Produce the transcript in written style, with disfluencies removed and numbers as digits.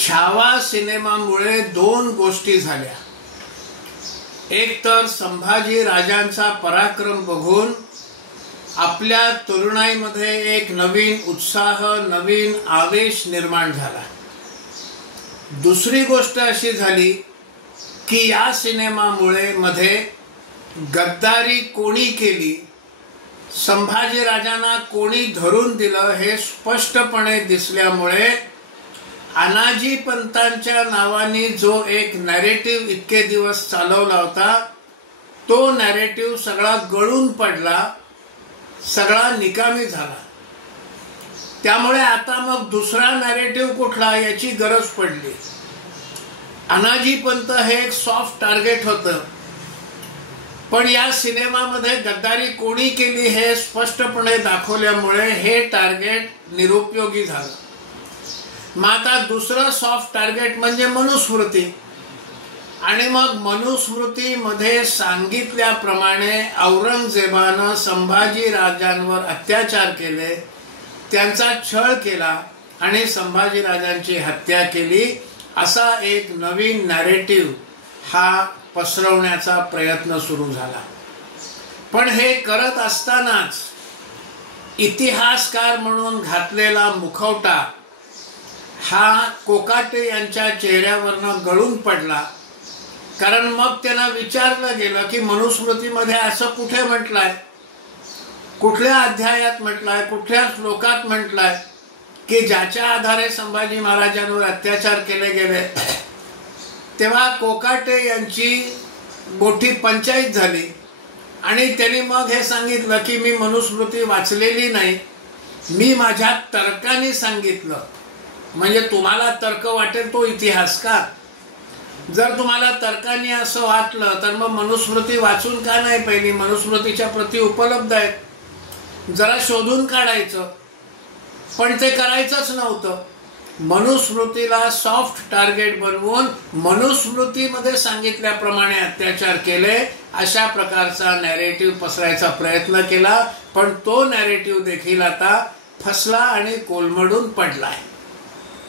छावा सिनेमामुळे दोन गोष्टी झाल्या। एक तर संभाजी राजांचा पराक्रम बघून आपल्या तरुणाईमध्ये एक नवीन उत्साह, नवीन आवेश निर्माण झाला। दुसरी गोष्ट अशी झाली की या सिनेमामुळे मध्ये गद्दारी कोणी केली, संभाजी राजांना कोणी धरून दिलं हे स्पष्टपणे दिसल्यामुळे अनाजी पंतांच्या नावाने जो एक नॅरेटिव्ह इतके दिवस चालवला होता तो नॅरेटिव्ह सगळा गळून पडला, सगळा निकामी झाला। त्यामुळे आता मग दुसरा नॅरेटिव्ह कुठला याची गरज पडली। अनाजी पंत हे एक सॉफ्ट टार्गेट होतं, पण या सिनेमामध्ये गद्दारी कोणी केली हे स्पष्टपणे दाखवल्यामुळे हे टार्गेट निरुपयोगी झालं। मग आता दुसरं सॉफ्ट टार्गेट म्हणजे मनुस्मृती, आणि मग मनुस्मृतीमध्ये सांगितल्याप्रमाणे औरंगजेबानं संभाजी राजांवर अत्याचार केले, त्यांचा छळ केला आणि संभाजी राजांची हत्या केली, असा एक नवीन नॅरेटिव्ह हा पसरवण्याचा प्रयत्न सुरू झाला। पण हे करत असतानाच इतिहासकार म्हणून घातलेला मुखवटा हा कोकाटे यांच्या चेहऱ्यावरनं गळून पडला। कारण मग त्यांना विचारलं गेलं की मनुस्मृतीमध्ये असं कुठे म्हटलंय, कुठल्या अध्यायात म्हटलंय, कुठल्या श्लोकात म्हटलंय की ज्याच्या आधारे संभाजी महाराजांवर अत्याचार केले गेले। तेव्हा कोकाटे यांची मोठी पंचायत झाली आणि त्यांनी मग हे सांगितलं की मी मनुस्मृती वाचलेली नाही, मी माझ्या तर्काने सांगितलं। म्हणजे तुम्हाला तर्क वाटेल तो इतिहास का? जर तुम्हाला तर्काने असं वाटलं तर मग मनुस्मृती वाचून का नाही पहिली? मनुस्मृतीच्या प्रती उपलब्ध आहेत, जरा शोधून काढायचं, पण ते करायचंच नव्हतं। मनुस्मृतीला सॉफ्ट टार्गेट बनवून मनुस्मृतीमध्ये सांगितल्याप्रमाणे अत्याचार केले, अशा प्रकारचा नॅरेटिव्ह पसरायचा प्रयत्न केला, पण तो नॅरेटिव्ह देखील आता फसला आणि कोलमडून पडलाय।